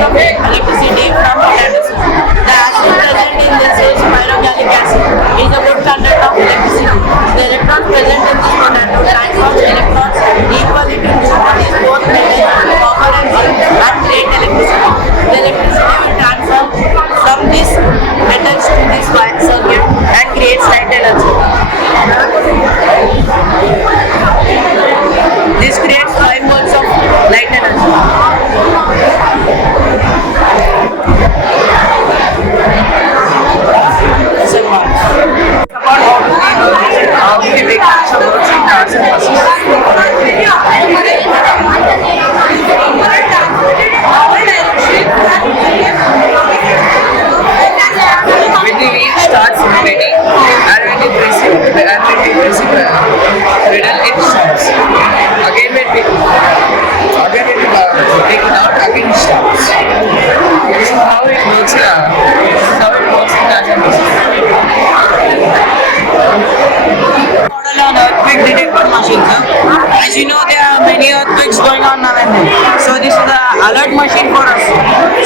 of electricity from potatoes. The acid present in this is pyrogallic acid. It is a good content of electricity. The electrons present in this potato transforms electrons equally to these both metals, copper and zinc, and create electricity. The electricity will transform from these metals to this circuit and creates light energy. This creates 5 volts of light energy. How we make some works in cars and buses. When the wheel starts rotating and when it pressing pedal, it stops. Again when we take it out, again it stops. This is how it works. This is how it works in cars and buses. Model on earthquake detector machine, sir. As you know, there are many earthquakes going on now and then. So this is the alert machine for us.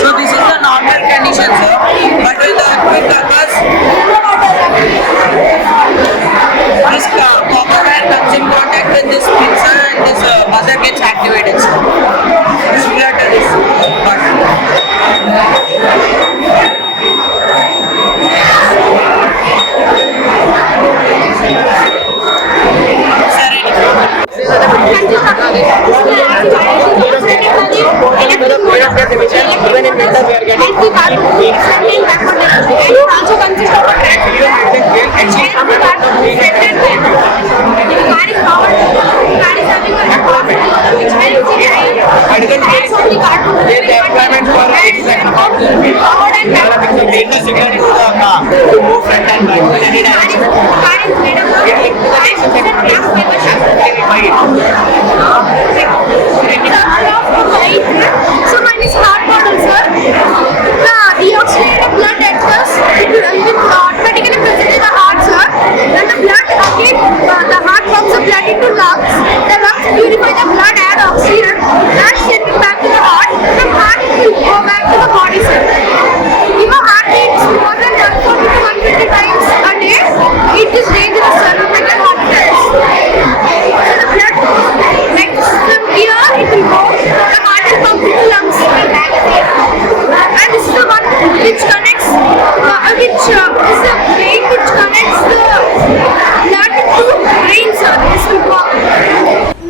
So this is the normal condition, sir. But when the earthquake occurs, this copper wire comes in contact with this pin, sir, and this buzzer gets activated, sir. Similar to this button. Even in winter we are getting also consists of employment for to move front and back in any direction. So mine is heart model, sir. The deoxygenated blood enters, it will automatically present in the heart, sir. Then the blood again, the heart pumps the blood into lungs. The lungs purify the blood, add oxygen, and send it back to the heart. The heart will go back to the body, sir. If a heart beats more than 140 to 150 times a day, it is dangerous, sir. To make a heart attack. So the blood next here it will go. The heart will pump into lungs. And this is the one which connects, is the vein which connects the blood to brain, sir. This will work.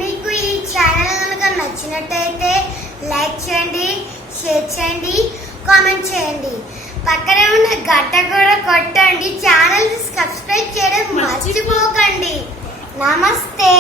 మీకు ఈ channel కనుక నచ్చినట్టయితే like చేయండి, share చేయండి, comment చేయండి. పక్కనే ఉన్న గంట కూడా కొట్టండి. ఛానల్ సబ్స్క్రైబ్ చేయడం మర్చిపోకండి. నమస్తే.